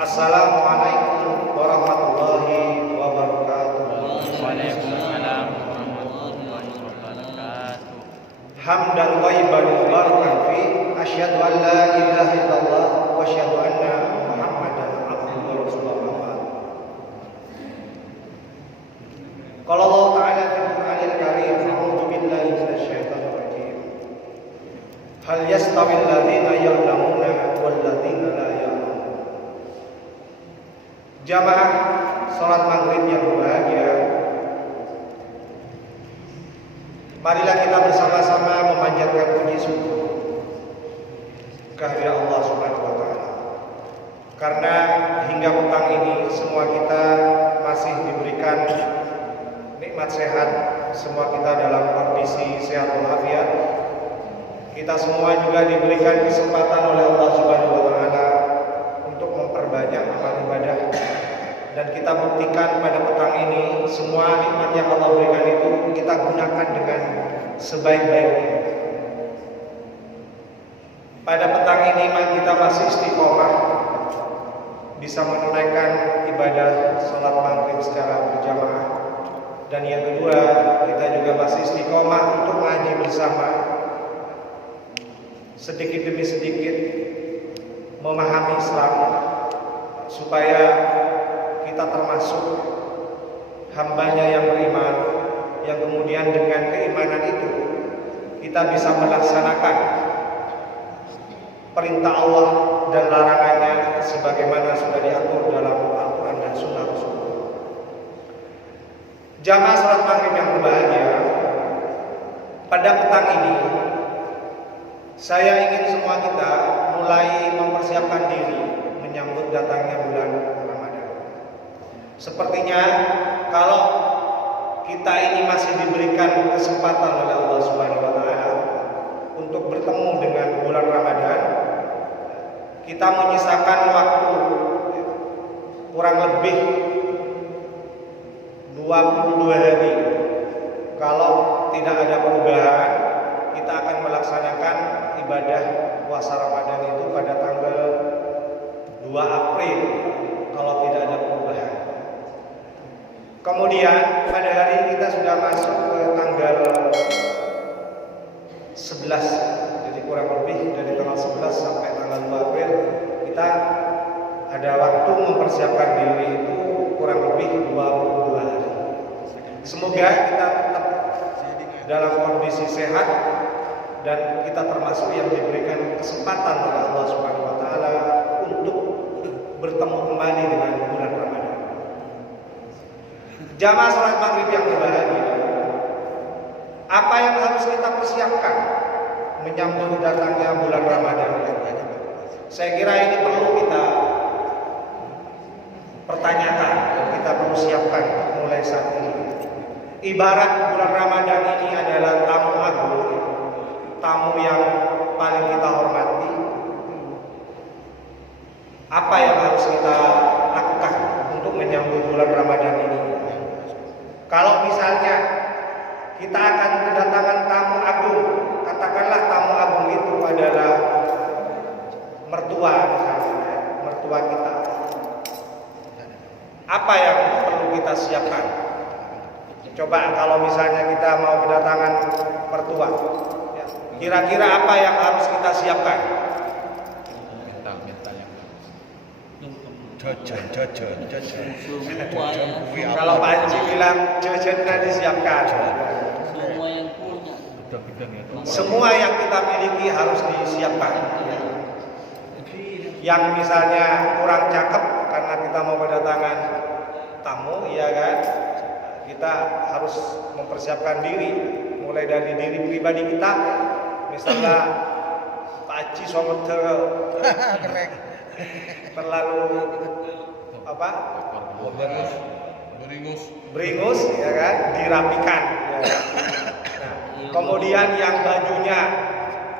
Assalamualaikum warahmatullahi wabarakatuh. Waalaikumsalam warahmatullahi wabarakatuh. Hamdan thayyiban mubarakan fi, asyhadu an la ilaha illallah wa asyhadu anna Muhammadan abduhu wa rasuluh. Qala Allah Ta'ala fil Qur'anil Karim, a'udzu billahi minasy syaithanir rajim. Hal yastawil ladzina ya'lamuna wal ladzina la ya'lamun. Jamaah salat maghrib yang berbahagia, marilah kita bersama-sama memanjatkan puji syukur kehadirat Allah Subhanahu wa taala. Karena hingga petang ini semua kita masih diberikan nikmat sehat, semua kita dalam kondisi sehat walafiat. Kita semua juga diberikan kesempatan oleh Allah Subhanahu wa taala untuk memperbanyak amal ibadah. Dan kita buktikan pada petang ini semua nikmat yang Allah berikan itu kita gunakan dengan sebaik-baiknya. Pada petang ini kita masih istiqomah bisa menunaikan ibadah salat maghrib secara berjamaah. Dan yang kedua, kita juga masih istiqomah untuk ngaji bersama, sedikit demi sedikit memahami Islam supaya kita termasuk hambanya yang beriman, yang kemudian dengan keimanan itu kita bisa melaksanakan perintah Allah dan larangannya sebagaimana sudah diatur dalam Al-Quran dan Sunnah Rasulullah. Jamaah salat maghrib yang berbahagia, pada petang ini saya ingin semua kita mulai mempersiapkan diri menyambut datangnya bulan Ramadan. Sepertinya kalau kita ini masih diberikan kesempatan oleh Allah Subhanahu wa taala untuk bertemu dengan bulan Ramadan, kita menyisakan waktu kurang lebih 22 hari. Kalau tidak ada perubahan, kita akan melaksanakan ibadah puasa Ramadan itu pada tanggal 2 April kalau tidak ada perubahan. Kemudian pada hari ini kita sudah masuk ke tanggal 11, jadi kurang lebih dari tanggal 11 sampai tanggal 2 April kita ada waktu mempersiapkan diri itu kurang lebih 22 hari. Semoga kita tetap dalam kondisi sehat dan kita termasuk yang diberikan kesempatan oleh Allah Subhanahu wa taala untuk bertemu kembali dengan bulan Ramadan. Jamaah salat maghrib yang berbahagia, apa yang harus kita persiapkan menyambut datangnya bulan Ramadan? Saya kira ini perlu kita pertanyakan dan kita perlu siapkan mulai saat ini. Ibarat bulan Ramadan ini adalah tamu agung, tamu yang paling kita hormati. Apa yang harus kita lakukan untuk menyambut bulan Ramadan ini? Kalau misalnya kita akan kedatangan tamu agung, katakanlah tamu agung itu adalah mertua, misalnya, mertua kita. Apa yang perlu kita siapkan? Coba kalau misalnya kita mau kedatangan mertua, kira-kira apa yang harus kita siapkan? Jajan. Kalau Pak Haji bilang jajannya disiapkan. Semua yang punya. Semua yang kita miliki harus disiapkan. Yang misalnya kurang cakep karena kita mau kedatangan tamu, ya kan? Kita harus mempersiapkan diri, mulai dari diri pribadi kita. Misalnya Pak Haji somot terlalu apa? Beringus, ya kan? Dirapikan. Ya kan? Nah, kemudian yang bajunya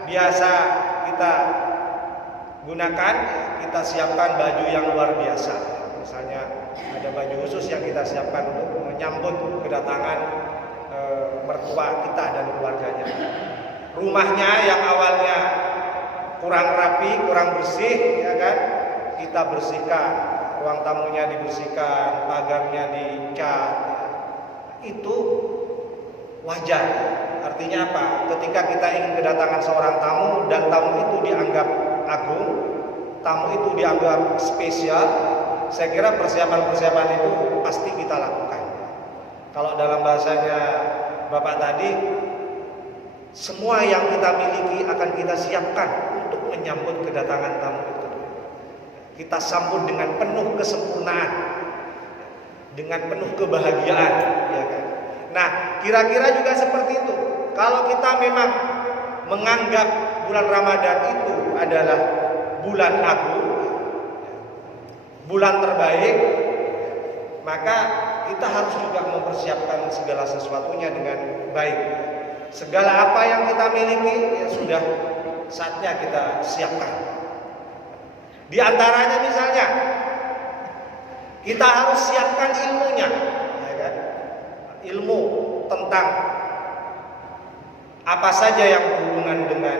biasa kita gunakan, kita siapkan baju yang luar biasa. Misalnya ada baju khusus yang kita siapkan untuk menyambut kedatangan mertua kita dan keluarganya. Rumahnya yang awalnya kurang rapi, kurang bersih, ya kan? kita bersihkan, ruang tamunya dibersihkan, pagarnya dicat, itu wajar. Artinya apa? Ketika kita ingin kedatangan seorang tamu dan tamu itu dianggap agung, tamu itu dianggap spesial, saya kira persiapan-persiapan itu pasti kita lakukan. Kalau dalam bahasanya Bapak tadi, semua yang kita miliki akan kita siapkan untuk menyambut kedatangan tamu itu. Kita sambut dengan penuh kesempurnaan, dengan penuh kebahagiaan, ya kan? Nah, kira-kira juga seperti itu. Kalau kita memang menganggap bulan Ramadan itu adalah bulan agung, bulan terbaik, maka kita harus juga mempersiapkan segala sesuatunya dengan baik. Segala apa yang kita miliki ya sudah saatnya kita siapkan. Di antaranya misalnya kita harus siapkan ilmunya, ya kan? Ilmu tentang apa saja yang berhubungan dengan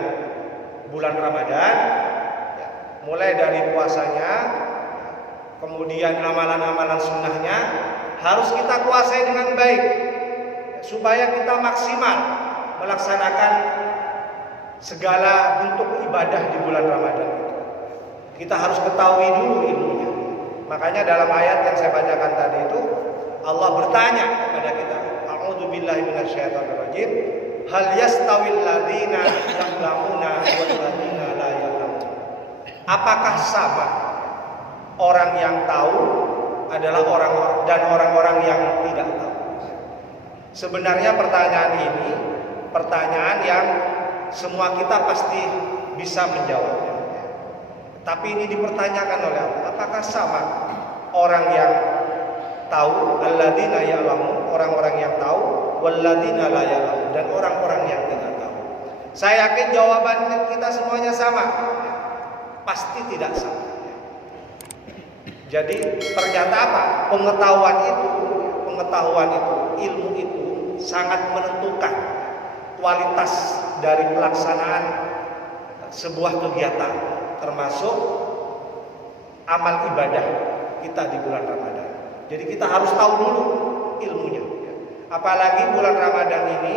bulan Ramadan, ya, mulai dari puasanya, kemudian amalan-amalan sunnahnya harus kita kuasai dengan baik, supaya kita maksimal melaksanakan segala bentuk ibadah di bulan Ramadan itu. Kita harus ketahui dulu ilmunya. Makanya dalam ayat yang saya bacakan tadi itu Allah bertanya kepada kita, A'udzubillahi minasyaitonirrajim, hal yastawil ladzina ya'lamuna wal ladzina la ya'lamun. Apakah sama orang yang tahu adalah orang-orang dan orang-orang yang tidak tahu? Sebenarnya pertanyaan ini pertanyaan yang semua kita pasti bisa menjawabnya. Tapi ini dipertanyakan oleh Allah, apakah sama orang yang tahu, alladzina ya'lamun, orang-orang yang tahu, walladzina la ya'lamun, dan orang-orang yang tidak tahu? Saya yakin jawaban kita semuanya sama. Pasti tidak sama. Jadi ternyata apa? Pengetahuan itu, ilmu itu sangat menentukan kualitas dari pelaksanaan sebuah kegiatan, termasuk amal ibadah kita di bulan Ramadan. Jadi kita harus tahu dulu ilmunya. Apalagi bulan Ramadan ini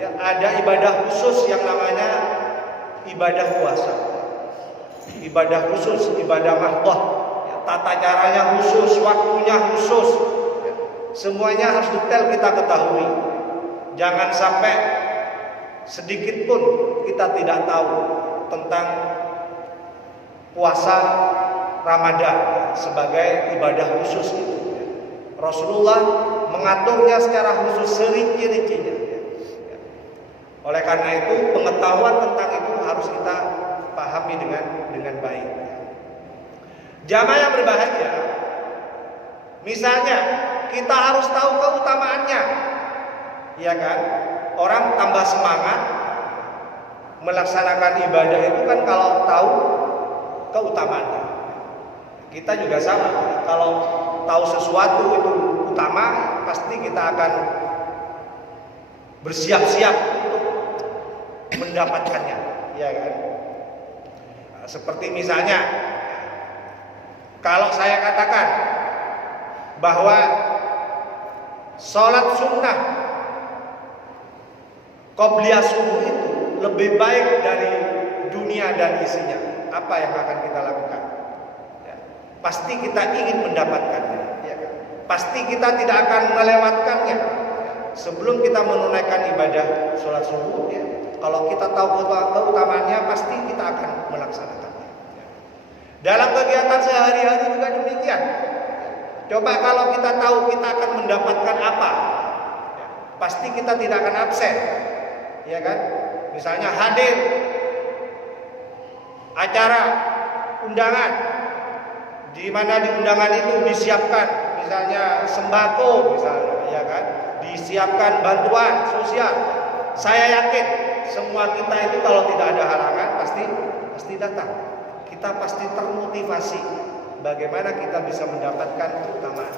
ya, ada ibadah khusus yang namanya ibadah puasa. Ibadah khusus, ibadah mahdhah. Ya, tata caranya khusus, waktunya khusus. Ya, semuanya harus detail kita ketahui. Jangan sampai sedikit pun kita tidak tahu tentang puasa Ramadan sebagai ibadah khusus itu. Rasulullah mengaturnya secara khusus serinci-rincinya. Oleh karena itu pengetahuan tentang itu harus kita pahami dengan baik. Jamaah yang berbahagia, misalnya kita harus tahu keutamaannya, ya kan? Orang tambah semangat melaksanakan ibadah itu kan kalau tahu keutamaannya. Kita juga sama, kalau tahu sesuatu itu utama, pasti kita akan bersiap-siap untuk mendapatkannya, ya kan? Seperti misalnya, kalau saya katakan bahwa sholat sunnah qobliyah subuh itu lebih baik dari dunia dan isinya, apa yang akan kita lakukan? Ya, pasti kita ingin mendapatkannya, ya kan? Pasti kita tidak akan melewatkannya. Sebelum kita menunaikan ibadah sholat subuh, ya, kalau kita tahu keutamaannya, pasti kita akan melaksanakannya. Dalam kegiatan sehari-hari juga demikian. Coba kalau kita tahu kita akan mendapatkan apa, pasti kita tidak akan absen, ya kan? Misalnya hadir acara undangan, di mana di undangan itu disiapkan misalnya sembako, misalnya, ya kan? Disiapkan bantuan sosial. Saya yakin semua kita itu kalau tidak ada halangan pasti datang. Kita pasti termotivasi bagaimana kita bisa mendapatkan keutamaan.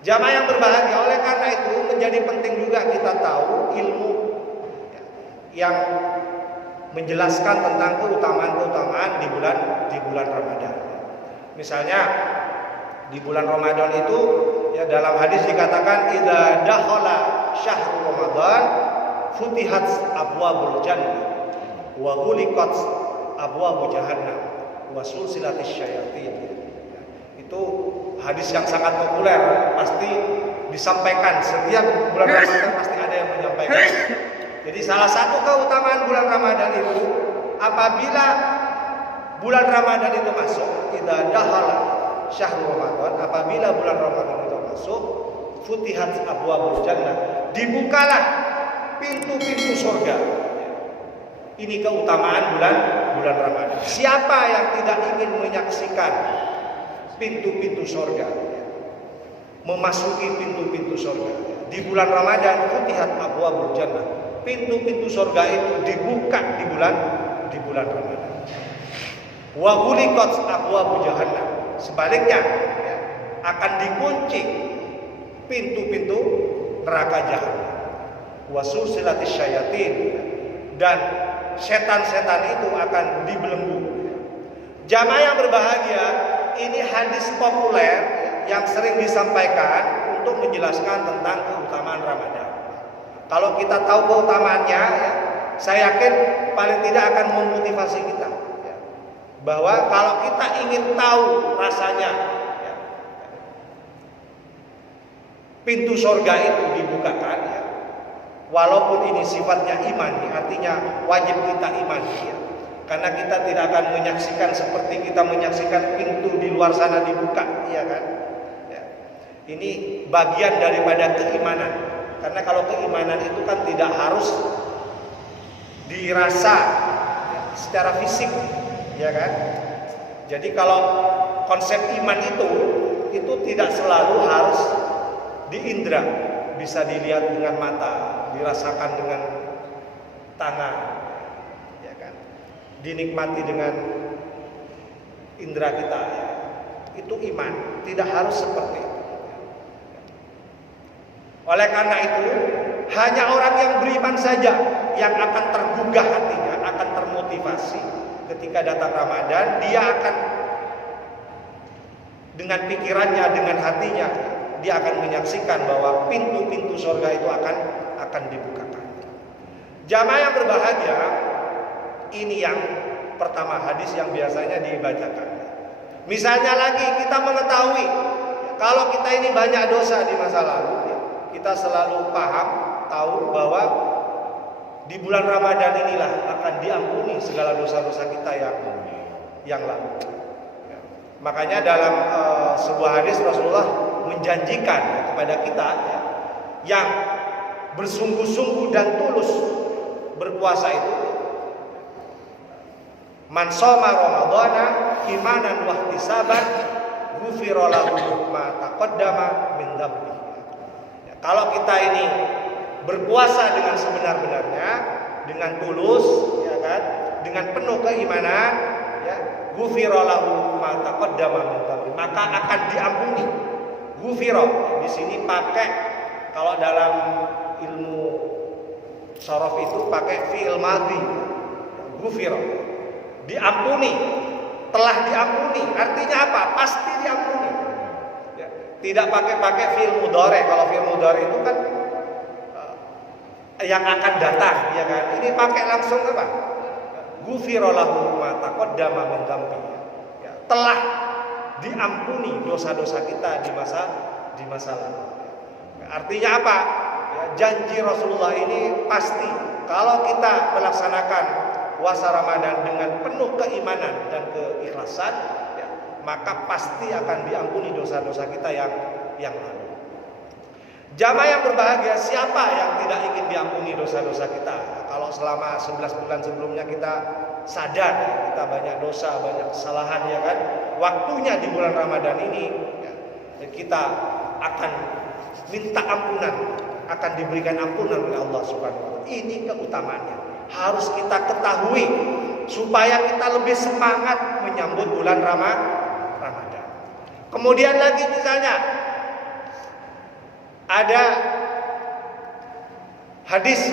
Jamaah yang berbahagia, oleh karena itu menjadi penting juga kita tahu ilmu yang menjelaskan tentang keutamaan-keutamaan di bulan Ramadan. Misalnya di bulan Ramadan itu ya dalam hadis dikatakan idza dakhala syahrul Ramadan futihat abwabul jannah wa ghuliqat abwabu jahannam wa sulsilatis syayatin. Itu hadis yang sangat populer, pasti disampaikan setiap bulan Ramadan, pasti ada yang menyampaikan. Jadi salah satu keutamaan bulan Ramadan itu apabila bulan Ramadan itu masuk, idza dakhala syahrul Ramadan, apabila bulan Ramadan itu masuk, futihat abwabul jannah, dibukalah pintu-pintu surga. Ini keutamaan bulan Ramadan. Siapa yang tidak ingin menyaksikan pintu-pintu surga, memasuki pintu-pintu surga di bulan Ramadan? Futihat abwabul jannah, pintu-pintu surga itu dibuka di bulan Ramadan. Wa ghuliqat abwabu jahannam, sebaliknya ya, akan dikunci pintu-pintu neraka jahannam. Wa sulsilatis syayatin, dan setan-setan itu akan dibelenggu. Jamaah yang berbahagia, ini hadis populer yang sering disampaikan untuk menjelaskan tentang keutamaan Ramadan. Kalau kita tahu keutamaannya, ya, saya yakin paling tidak akan memotivasi kita, ya, bahwa kalau kita ingin tahu rasanya, ya, pintu surga itu dibukakan, ya, walaupun ini sifatnya imani, artinya wajib kita imani, ya, karena kita tidak akan menyaksikan seperti kita menyaksikan pintu di luar sana dibuka, ya kan? Ya. Ini bagian daripada keimanan, karena kalau keimanan itu kan tidak harus dirasa ya, secara fisik, ya kan? Jadi kalau konsep iman itu tidak selalu harus diindra, bisa dilihat dengan mata, dirasakan dengan tangan, ya kan? Dinikmati dengan indera kita, ya. Itu iman, tidak harus seperti itu. Oleh karena itu, hanya orang yang beriman saja yang akan tergugah hatinya, akan termotivasi ketika datang Ramadan. Dia akan dengan pikirannya, dengan hatinya, dia akan menyaksikan bahwa pintu-pintu surga itu akan dibukakan. Jamaah yang berbahagia, ini yang pertama hadis yang biasanya dibacakan. Misalnya lagi kita mengetahui kalau kita ini banyak dosa di masa lalu, kita selalu paham, tahu bahwa di bulan Ramadan inilah akan diampuni segala dosa-dosa kita yang lalu. Makanya dalam sebuah hadis Rasulullah menjanjikan kepada kita, ya, yang bersungguh-sungguh dan tulus berpuasa itu, man shoma ramadhana imanan wa ihtisaban ghufira lahu ma taqaddama min dzambi. Ya, kalau kita ini berpuasa dengan sebenar-benarnya, dengan tulus, ya kan, dengan penuh keimanan, ya, ghufira lahu ma taqaddama min dzambi, maka akan diampuni. Ghufira di sini pakai, kalau dalam ilmu sorof itu pakai fi'il madhi. Ghufira, diampuni, telah diampuni. Artinya apa? Pasti diampuni. Ya, tidak pakai fi'il mudhari. Kalau fi'il mudhari itu kan yang akan datang, ya kan? Ini pakai langsung apa? Ghufira lahu ma taqaddama min dzambi. Ya, telah diampuni dosa-dosa kita di masa lalu. Ya, artinya apa? Ya, janji Rasulullah ini pasti kalau kita melaksanakan puasa Ramadan dengan penuh keimanan dan keikhlasan, ya, maka pasti akan diampuni dosa-dosa kita yang lalu. Jamaah yang berbahagia, siapa yang tidak ingin diampuni dosa-dosa kita? Kalau selama 11 bulan sebelumnya kita sadar kita banyak dosa, banyak kesalahan, ya kan? Waktunya di bulan Ramadan ini, ya, kita akan minta ampunan, akan diberikan ampunan oleh Allah Subhanahu wa taala. Ini keutamaannya. Harus kita ketahui supaya kita lebih semangat menyambut bulan Ramadan. Kemudian lagi misalnya ada hadis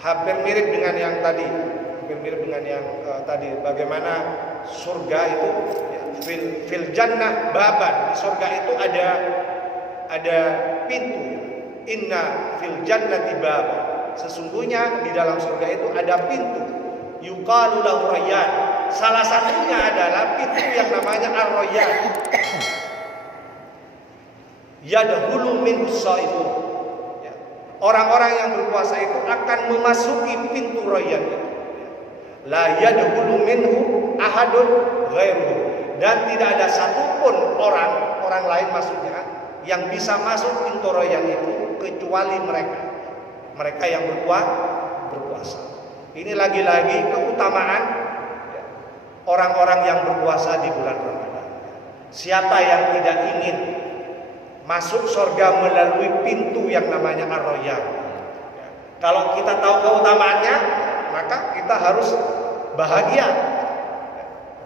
hampir mirip dengan yang tadi, mirip dengan yang tadi, bagaimana surga itu ya, fil jannah baban, di surga itu ada pintu. Inna fil jannati baban, sesungguhnya di dalam surga itu ada pintu. Yuqalu lahu rayyan, salah satunya adalah pintu yang namanya ar-rayyan. Yadkhulu minhu shaimun, ya. Orang-orang yang berpuasa itu akan memasuki pintu rayyan itu. La yadkhulu minhu ahadun ghairuhu, dan tidak ada satupun orang lain maksudnya yang bisa masuk pintu rayyan itu kecuali mereka yang berpuasa. Ini lagi-lagi keutamaan orang-orang yang berpuasa di bulan Ramadan. Siapa yang tidak ingin masuk surga melalui pintu yang namanya ar-rayyan? Kalau kita tahu keutamaannya, maka kita harus bahagia.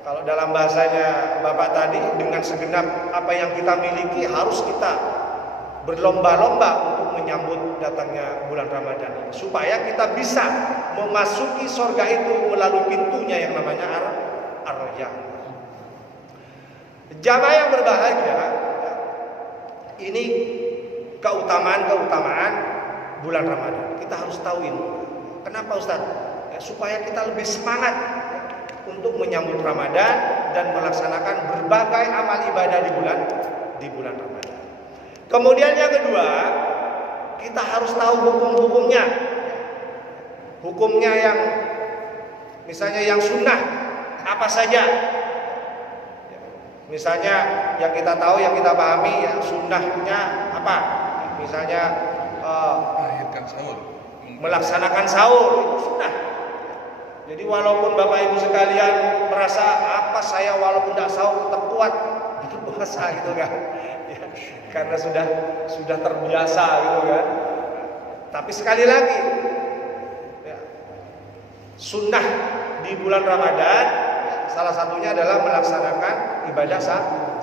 Kalau dalam bahasanya Bapak tadi, dengan segenap apa yang kita miliki harus kita berlomba-lomba untuk menyambut datangnya bulan Ramadan ini, supaya kita bisa memasuki surga itu melalui pintunya yang namanya ar-rayyan. Jamaah yang berbahagia, ini keutamaan bulan Ramadan. Kita harus tahu ini. Kenapa Ustaz? Ya, supaya kita lebih semangat untuk menyambut Ramadan dan melaksanakan berbagai amal ibadah di bulan Ramadan. Kemudian yang kedua, kita harus tahu hukum-hukumnya. Hukumnya yang misalnya yang sunnah apa saja. Misalnya yang kita tahu, yang kita pahami, yang sunnahnya apa? Misalnya melaksanakan sahur itu sunnah. Jadi walaupun Bapak Ibu sekalian merasa apa saya walaupun tidak sahur tetap kuat berpuasa gitu kan, ya, karena sudah terbiasa gitu kan. Tapi sekali lagi, ya, sunnah di bulan Ramadan salah satunya adalah melaksanakan ibadah sahur.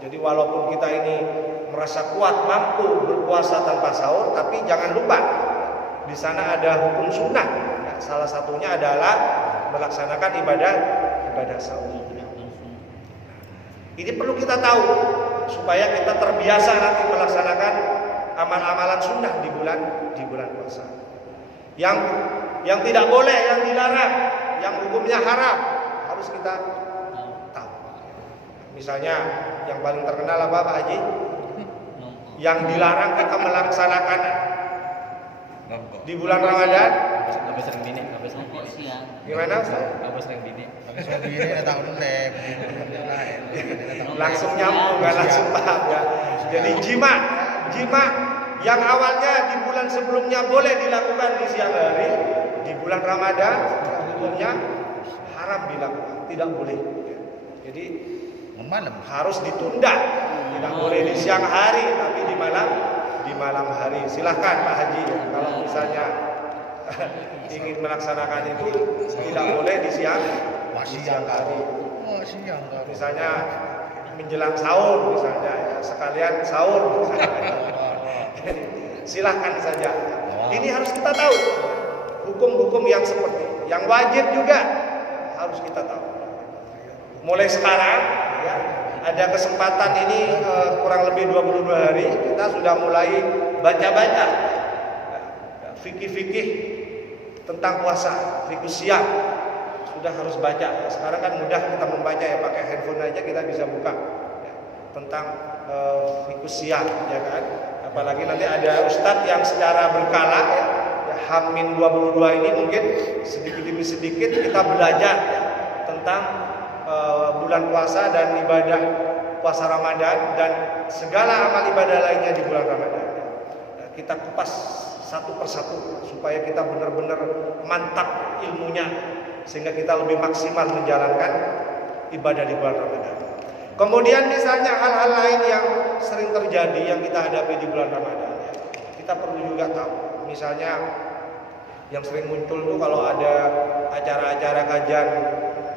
Jadi walaupun kita ini merasa kuat mampu berpuasa tanpa sahur, tapi jangan lupa di sana ada hukum sunnah. Salah satunya adalah melaksanakan ibadah sahur. Ini perlu kita tahu supaya kita terbiasa nanti melaksanakan amal-amalan sunnah di bulan puasa. Yang tidak boleh, yang dilarang, yang hukumnya haram harus kita tahu. Misalnya yang paling terkenal apa Pak Haji? Yang dilarang kita melaksanakan di bulan Ramadan. Gak sering bini, gak sering Rokok siang. Gimana? Gak sering bini. Langsung nyambung, nggak langsung paham ya. Jadi jima yang awalnya di bulan sebelumnya boleh dilakukan di siang hari, di bulan Ramadan hukumnya haram dilakukan, tidak boleh. Jadi harus ditunda, tidak boleh di siang hari, tapi di malam hari. Silahkan Pak Haji, kalau misalnya ingin melaksanakan itu tidak boleh di siang hari. Misalnya menjelang sahur misalnya, ya, sekalian sahur misalnya. Silahkan saja. Ini harus kita tahu hukum-hukum yang seperti ini. Yang wajib juga harus kita tahu. Mulai sekarang ya, ada kesempatan ini kurang lebih 22 hari kita sudah mulai baca-baca fikih-fikih tentang puasa, fikih siang. Sudah harus baca. Sekarang kan mudah kita membaca ya, pakai handphone aja kita bisa buka ya, tentang fikih siang ya kan. Apalagi nanti ada ustadz yang secara berkala ya, Hamin 22 ini mungkin sedikit demi sedikit kita belajar ya, tentang bulan puasa dan ibadah puasa Ramadan dan segala amal ibadah lainnya di bulan Ramadan. Nah, kita kupas satu persatu supaya kita benar-benar mantap ilmunya sehingga kita lebih maksimal menjalankan ibadah di bulan Ramadan. Kemudian misalnya hal-hal lain yang sering terjadi yang kita hadapi di bulan Ramadan ya, kita perlu juga tahu. Misalnya yang sering muncul tuh kalau ada acara-acara kajian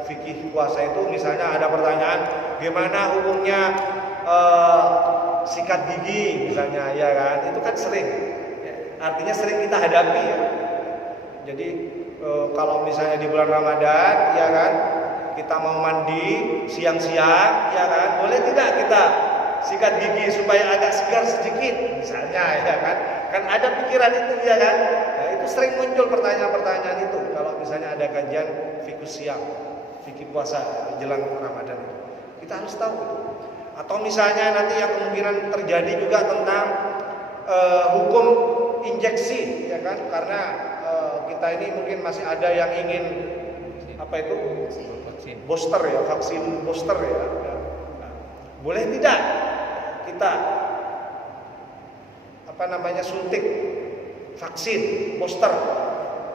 fikih puasa itu, misalnya ada pertanyaan gimana hukumnya sikat gigi misalnya, ya kan, itu kan sering ya, artinya sering kita hadapi ya. Jadi kalau misalnya di bulan Ramadan, ya kan, kita mau mandi siang-siang, ya kan, boleh tidak kita sikat gigi supaya agak segar sedikit, misalnya, ya kan? Kan ada pikiran itu, ya kan? Nah, itu sering muncul pertanyaan-pertanyaan itu kalau misalnya ada kajian fikih siang, fikih puasa jelang Ramadan. Kita harus tahu. Atau misalnya nanti yang kemungkinan terjadi juga tentang hukum injeksi, ya kan? Karena kita ini mungkin masih ada yang ingin apa itu booster ya, vaksin booster ya. Nah, boleh tidak kita apa namanya suntik vaksin booster?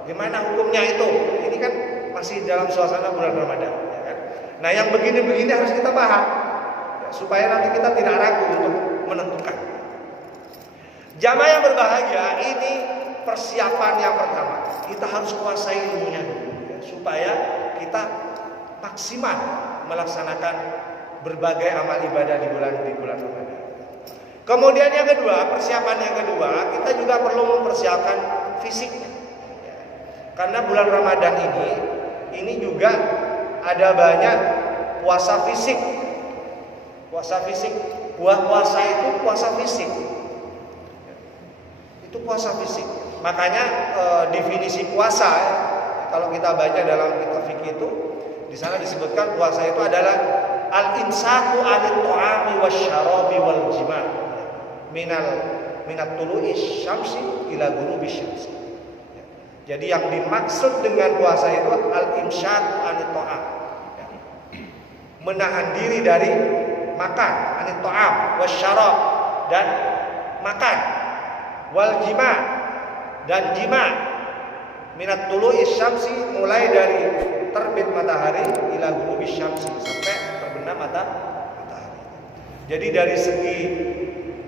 Gimana hukumnya itu? Ini kan masih dalam suasana bulan Ramadan, ya kan? Nah, yang begini-begini harus kita paham ya, supaya nanti kita tidak ragu untuk menentukan. Jamaah yang berbahagia, ini persiapan yang pertama. Kita harus kuasai ilmunya dulu, ya, supaya kita maksimal melaksanakan berbagai amal ibadah di bulan Ramadan. Kemudian yang kedua, persiapan yang kedua, kita juga perlu mempersiapkan fisiknya. Ya. Karena bulan Ramadan ini juga ada banyak puasa fisik. Puasa fisik, puasa itu puasa fisik. Itu puasa fisik. Makanya definisi puasa ya, kalau kita baca dalam kitab fikih itu di sana disebutkan puasa itu adalah al-imsaku 'anil ta'ami wasyarabi wal jima' minat tulu'i syamsi ila ghurubi syamsi. Jadi yang dimaksud dengan puasa itu al-imsaku 'anil ta'am. Menahan diri dari makan, 'anil ta'am wasyarab dan makan, wal jima' dan jima' minat tulu'i syamsi mulai dari terbit matahari ila ghurubi syamsi sampai terbenam matahari. Jadi dari segi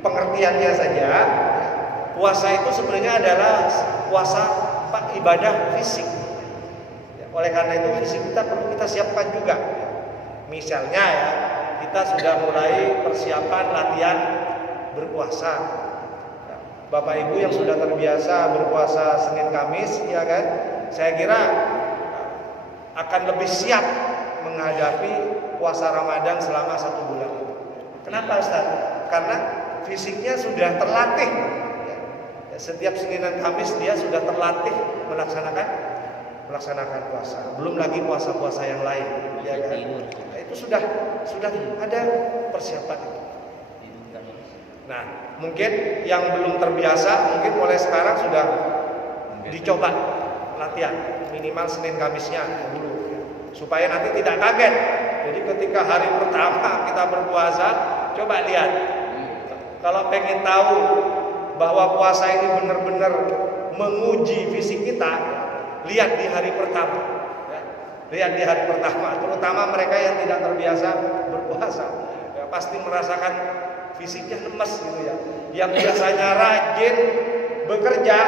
pengertiannya saja puasa itu sebenarnya adalah puasa ibadah fisik. Oleh karena itu fisik kita perlu kita siapkan juga. Misalnya ya, kita sudah mulai persiapan latihan berpuasa. Bapak Ibu yang sudah terbiasa berpuasa Senin Kamis, ya kan? Saya kira akan lebih siap menghadapi puasa Ramadan selama 1 bulan. Kenapa, Ustaz? Karena fisiknya sudah terlatih. Setiap Senin dan Kamis dia sudah terlatih melaksanakan puasa. Belum lagi puasa-puasa yang lain, ya kan? Nah, itu sudah ada persiapan itu. Nah, mungkin yang belum terbiasa, mungkin mulai sekarang sudah dicoba latihan minimal Senin Kamisnya dulu, supaya nanti tidak kaget. Jadi ketika hari pertama kita berpuasa, coba lihat. Kalau pengen tahu bahwa puasa ini benar-benar menguji fisik kita, lihat di hari pertama. Lihat di hari pertama, terutama mereka yang tidak terbiasa berpuasa, ya, pasti merasakan fisiknya lemes gitu ya. Yang biasanya rajin bekerja,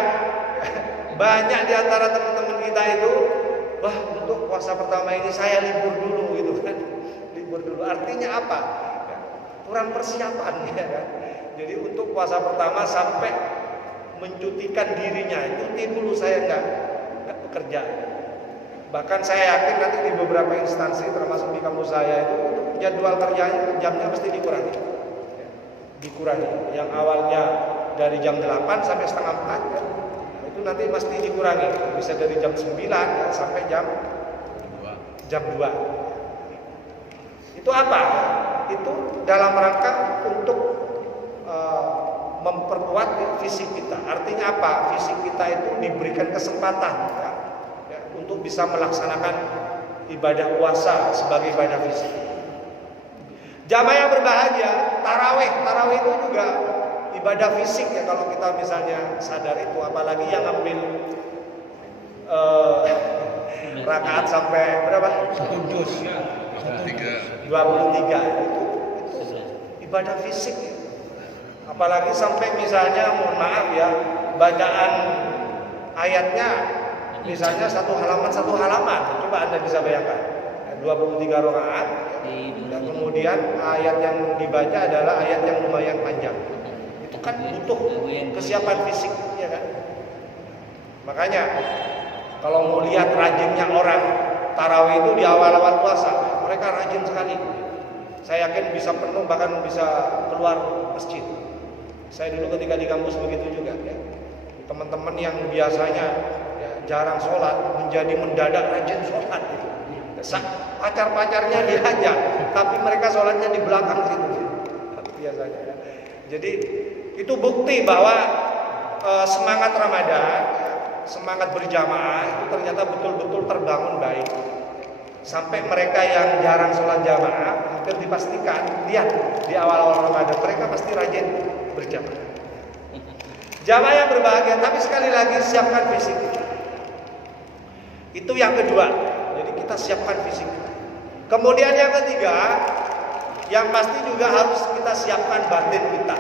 banyak di antara teman-teman kita itu, wah untuk puasa pertama ini saya libur dulu gitu kan. Libur dulu. Artinya apa? Ya, kurang persiapan ya kan. Jadi untuk puasa pertama sampai mencutikan dirinya, cuti dulu saya enggak bekerja. Bahkan saya yakin nanti di beberapa instansi termasuk di kampus saya itu jadwal kerjanya jamnya mesti dikurangi. Yang awalnya dari jam 8 sampai setengah 4 ya. Itu nanti mesti dikurangi, bisa dari jam 9 ya, sampai jam 2. Itu apa? Itu dalam rangka untuk memperkuat fisik kita. Artinya apa? Fisik kita itu diberikan kesempatan ya, untuk bisa melaksanakan ibadah puasa sebagai ibadah fisik. Jamaah yang berbahagia, tarawih itu juga ibadah fisik ya, kalau kita misalnya sadar itu, apalagi yang ngambil rakaat sampai berapa? 1 juz. 23 itu ibadah fisik ya. Apalagi sampai misalnya, mohon maaf ya, bacaan ayatnya misalnya satu halaman. Coba Anda bisa bayangkan. 23 rakaat dan kemudian ayat yang dibaca adalah ayat yang lumayan panjang. Itu kan butuh kesiapan fisik, ya kan? Makanya Kalau mau lihat rajinnya orang tarawih itu di awal-awal puasa, mereka rajin sekali. Saya yakin bisa penuh, bahkan bisa keluar masjid. Saya dulu ketika di kampus begitu juga ya. Teman-teman yang biasanya ya, jarang sholat menjadi mendadak rajin sholat gitu. Pacar-pacarnya diajak, tapi mereka sholatnya di belakang situ biasanya ya. Jadi itu bukti bahwa semangat Ramadan, semangat berjamaah itu ternyata betul-betul terbangun baik. Sampai mereka yang jarang sholat jamaah hampir dipastikan, lihat di awal-awal Ramadan mereka pasti rajin berjamaah. Jamaah yang berbahagia, tapi sekali lagi siapkan fisik kita. Itu yang kedua. Jadi kita siapkan fisik kita. Kemudian yang ketiga, yang pasti juga harus kita siapkan batin kita.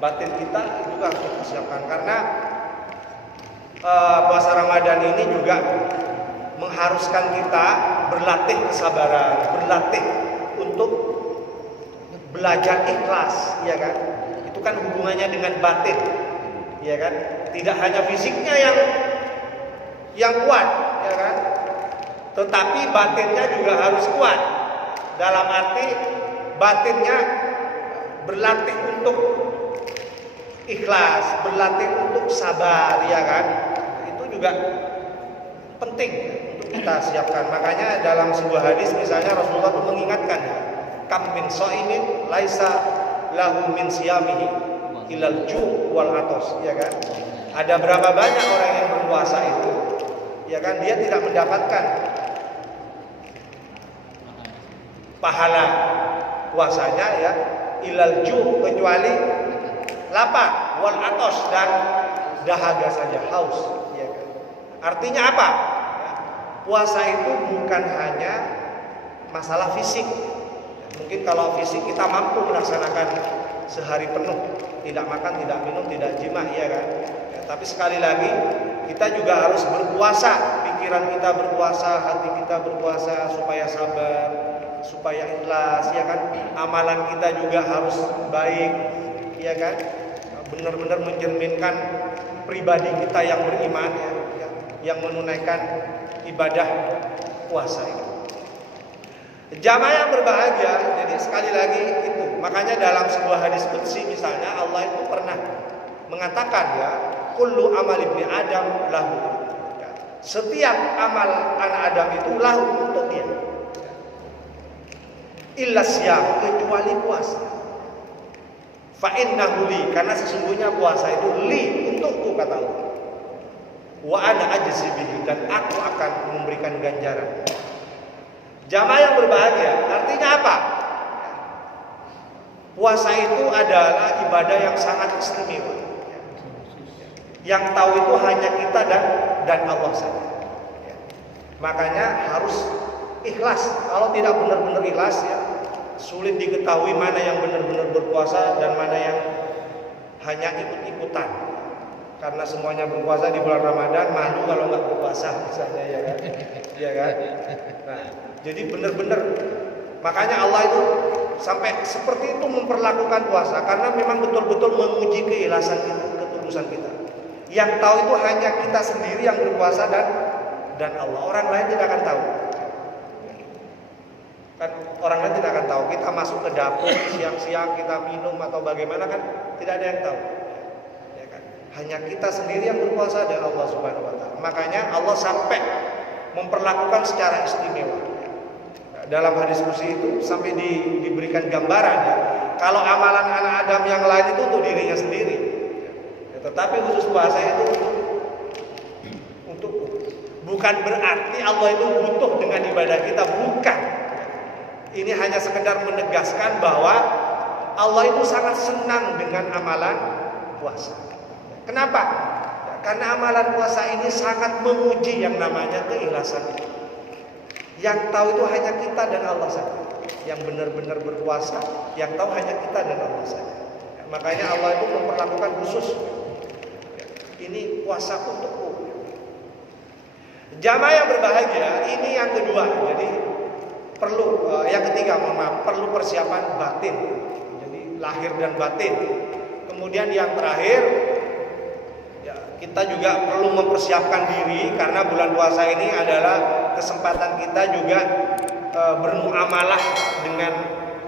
Batin kita juga harus kita siapkan karena puasa Ramadan ini juga mengharuskan kita berlatih kesabaran, berlatih untuk belajar ikhlas, ya kan? Itu kan hubungannya dengan batin, ya kan? Tidak hanya fisiknya yang kuat, ya kan? Tetapi batinnya juga harus kuat. Dalam arti batinnya berlatih untuk ikhlas, berlatih untuk sabar, ya kan? Itu juga penting untuk kita siapkan. Makanya dalam sebuah hadis misalnya Rasulullah itu mengingatkan, kam min shaimin laisa lahu min siyamihi ilal ju' wal atos, ya kan? Ada berapa banyak orang yang berpuasa itu, ya kan, dia tidak mendapatkan pahala puasanya ya ilal ju' kecuali lapar, wal atos dan dahaga saja, haus, ya kan? Artinya apa? Puasa itu bukan hanya masalah fisik. Mungkin kalau fisik kita mampu melaksanakan sehari penuh, tidak makan, tidak minum, tidak jima, ya kan? Ya, tapi sekali lagi kita juga harus berpuasa, pikiran kita berpuasa, hati kita berpuasa supaya sabar, supaya ikhlas, ya kan? Amalan kita juga harus baik, ya kan? Benar-benar mencerminkan pribadi kita yang beriman, ya, yang menunaikan ibadah puasa itu. Jamaah yang berbahagia, jadi sekali lagi itu. Makanya dalam sebuah hadis qudsi misalnya Allah itu pernah mengatakan ya, kullu amal ibni Adam lahu. Setiap amal anak Adam itu lahu untuk dia. Illa siyam, kecuali puasa. Fa innahu li, karena sesungguhnya puasa itu li untukku kata Allah. Wa ana ajzi bihi, dan aku akan memberikan ganjaran. Jamaah yang berbahagia artinya apa? Puasa itu adalah ibadah yang sangat istimewa. Yang tahu itu hanya kita dan Allah saja. Makanya harus ikhlas. Kalau tidak benar-benar ikhlas ya, sulit diketahui mana yang benar-benar berpuasa dan mana yang hanya ikut-ikutan. Karena semuanya berpuasa di bulan Ramadan, malu kalau nggak berpuasa misalnya, ya kan? Ya kan? Nah, jadi benar-benar makanya Allah itu sampai seperti itu memperlakukan puasa karena memang betul-betul menguji keikhlasan kita, ketulusan kita. Yang tahu itu hanya kita sendiri yang berpuasa dan Allah. Orang lain tidak akan tahu. Kan orang lain tidak akan tahu. Kita masuk ke dapur siang-siang kita minum atau bagaimana kan tidak ada yang tahu. Ya kan? Hanya kita sendiri yang berpuasa dan Allah Subhanahu wa taala. Makanya Allah sampai memperlakukan secara istimewa. Dalam hadis qudsi itu sampai diberikan gambaran ya. Kalau amalan anak Adam yang lain itu untuk dirinya sendiri. Ya, tetapi khusus puasa itu untuk bukan berarti Allah itu butuh dengan ibadah kita, bukan. Ini hanya sekedar menegaskan bahwa Allah itu sangat senang dengan amalan puasa. Kenapa? Ya, karena amalan puasa ini sangat menguji yang namanya keikhlasan. Yang tahu itu hanya kita dan Allah saja. Yang benar-benar berpuasa, yang tahu hanya kita dan Allah saja. Ya, makanya Allah itu memperlakukan khusus. Ya, ini puasa untukku. Jamaah yang berbahagia, ini yang kedua. Jadi perlu yang ketiga, perlu persiapan batin. Jadi lahir dan batin. Kemudian yang terakhir, ya, kita juga perlu mempersiapkan diri karena bulan puasa ini adalah kesempatan kita juga bermuamalah dengan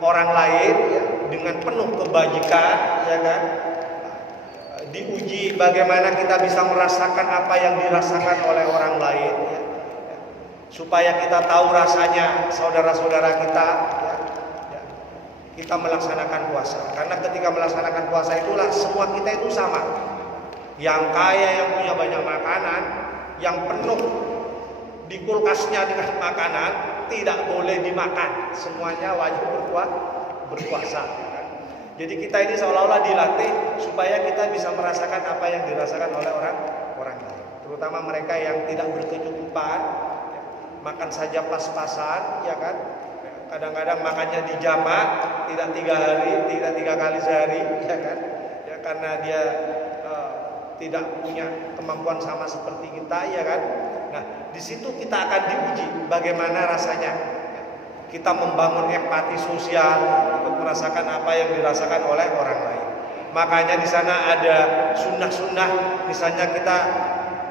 orang lain ya, dengan penuh kebajikan ya kan. Diuji bagaimana kita bisa merasakan apa yang dirasakan oleh orang lain ya. Supaya kita tahu rasanya saudara-saudara kita ya, ya. Kita melaksanakan puasa karena ketika melaksanakan puasa itulah semua kita itu sama. Yang kaya yang punya banyak makanan, yang penuh di kulkasnya dengan makanan tidak boleh dimakan, semuanya wajib berpuasa. Jadi kita ini seolah-olah dilatih supaya kita bisa merasakan apa yang dirasakan oleh orang lain, terutama mereka yang tidak berkecukupan, makan saja pas-pasan, ya kan? Kadang-kadang makannya di jamak, tidak 3 kali sehari, ya kan? Ya karena dia tidak punya kemampuan sama seperti kita, ya kan? Nah, di situ kita akan diuji bagaimana rasanya kita membangun empati sosial untuk merasakan apa yang dirasakan oleh orang lain. Makanya di sana ada sunnah-sunnah, misalnya kita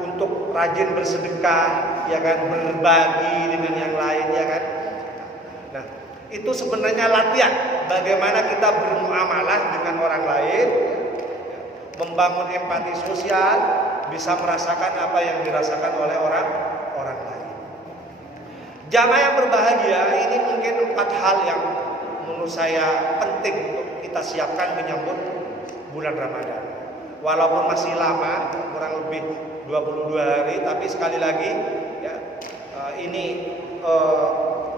untuk rajin bersedekah, ya kan, berbagi dengan yang lain, ya kan. Nah, itu sebenarnya latihan bagaimana kita bermuamalah dengan orang lain. Membangun empati sosial, bisa merasakan apa yang dirasakan oleh orang lain. Jamaah yang berbahagia, ini mungkin 4 hal yang menurut saya penting untuk kita siapkan menyambut bulan Ramadan. Walaupun masih lama, kurang lebih 22 hari, tapi sekali lagi ya, ini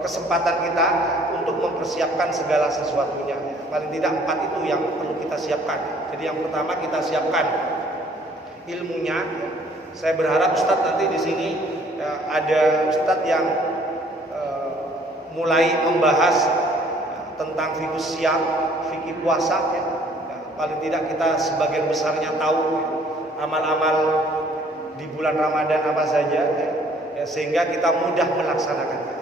kesempatan kita untuk mempersiapkan segala sesuatunya. Paling tidak 4 itu yang perlu kita siapkan. Jadi yang pertama kita siapkan ilmunya. Saya berharap Ustadz nanti di sini ya, ada Ustadz yang mulai membahas tentang fikih siam, fikih puasa. Ya. Paling tidak kita sebagian besarnya tahu amal-amal di bulan Ramadan apa saja, ya, sehingga kita mudah melaksanakannya.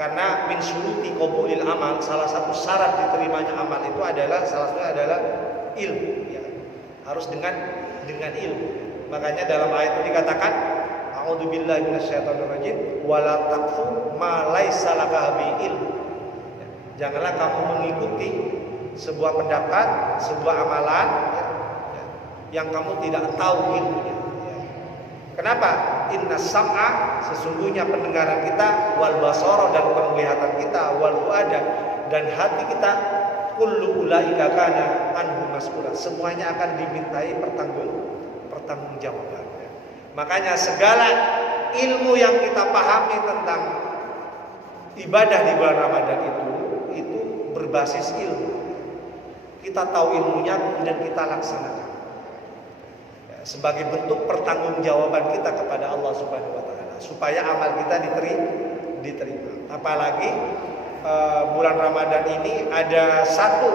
Karena min syuruti qabulil amal, salah satu syarat diterimanya amal itu adalah salah satunya adalah ilmu, ya. Harus dengan ilmu. Makanya dalam ayat ini dikatakan a'udzubillahi minasyaitonirrajim wala taqfu ma laisa laka bihi ilmu. Janganlah kamu mengikuti sebuah pendapat, sebuah amalan ya, yang kamu tidak tahu ilmunya. Ya. Kenapa? Inna sam'a, sesungguhnya pendengaran kita, wal basara, dan penglihatan kita, wal fuada, dan hati kita, kullu ulaika kana anhu mas'ula, semuanya akan dimintai pertanggungjawaban. Makanya segala ilmu yang kita pahami tentang ibadah di bulan Ramadan itu berbasis ilmu. Kita tahu ilmunya kemudian kita laksanakan. Sebagai bentuk pertanggungjawaban kita kepada Allah Subhanahu wa taala supaya amal kita diterima. Apalagi bulan Ramadan ini ada satu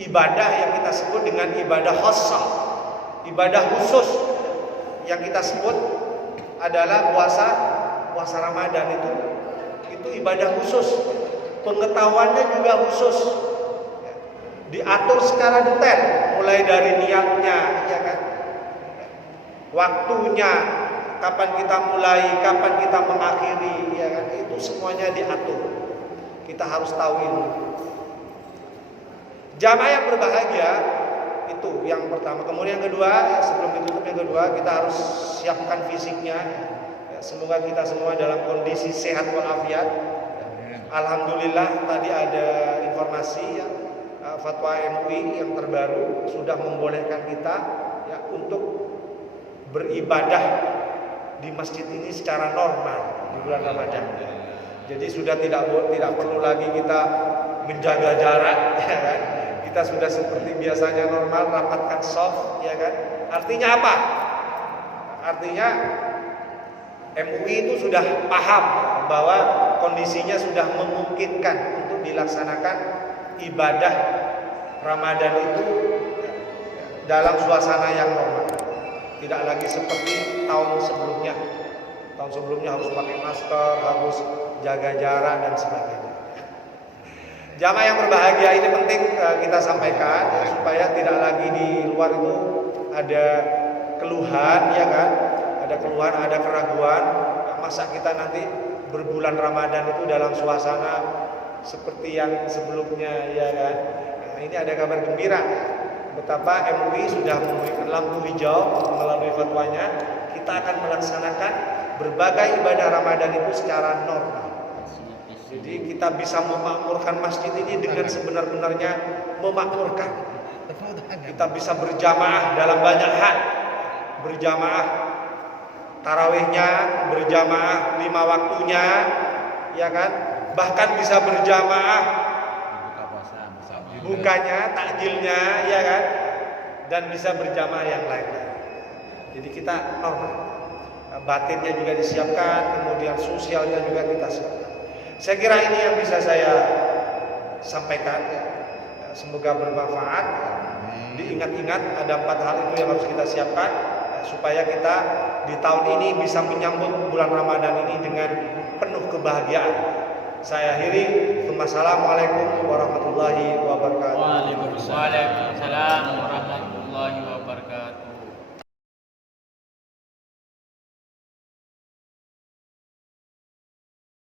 ibadah yang kita sebut dengan ibadah khassah, ibadah khusus yang kita sebut adalah puasa Ramadan itu ibadah khusus. Pengetahuannya juga khusus. Diatur secara detail, mulai dari niatnya, ya kan, waktunya, kapan kita mulai, kapan kita mengakhiri, ya kan, itu semuanya diatur. Kita harus tahu ini. Jamaah yang berbahagia itu yang pertama. Kemudian yang kedua, sebelum ditutup yang kedua, kita harus siapkan fisiknya. Ya, semoga kita semua dalam kondisi sehat walafiat. Alhamdulillah tadi ada informasi ya. Fatwa MUI yang terbaru sudah membolehkan kita ya untuk beribadah di masjid ini secara normal di bulan Ramadan. Jadi sudah tidak perlu lagi kita menjaga jarak, ya kan? Kita sudah seperti biasanya normal, rapatkan shaf, ya kan? Artinya apa? Artinya MUI itu sudah paham bahwa kondisinya sudah memungkinkan untuk dilaksanakan ibadah Ramadan itu dalam suasana yang normal, tidak lagi seperti tahun sebelumnya. Tahun sebelumnya harus pakai masker, harus jaga jarak dan sebagainya. Jamaah yang berbahagia, ini penting kita sampaikan ya, supaya tidak lagi di luar itu ada keluhan, ya kan? Ada keluhan, ada keraguan. Nah, masa kita nanti berbulan Ramadan itu dalam suasana seperti yang sebelumnya, ya kan? Nah, ini ada kabar gembira. Betapa MUI sudah memberikan lampu hijau melalui fatwanya. Kita akan melaksanakan berbagai ibadah Ramadan itu secara normal. Jadi kita bisa memakmurkan masjid ini dengan sebenar-benarnya memakmurkan. Kita bisa berjamaah dalam banyak hal. Berjamaah tarawihnya, berjamaah 5 waktunya, ya kan? Bahkan bisa berjamaah bukanya, takjilnya, ya kan? Dan bisa berjamaah yang lain. Jadi kita normal. Batinnya juga disiapkan, kemudian sosialnya juga kita siapkan. Saya kira ini yang bisa saya sampaikan. Semoga bermanfaat. Diingat-ingat ada 4 hal itu yang harus kita siapkan supaya kita di tahun ini bisa menyambut bulan Ramadan ini dengan penuh kebahagiaan. Saya akhiri. Wassalamualaikum warahmatullahi wabarakatuh.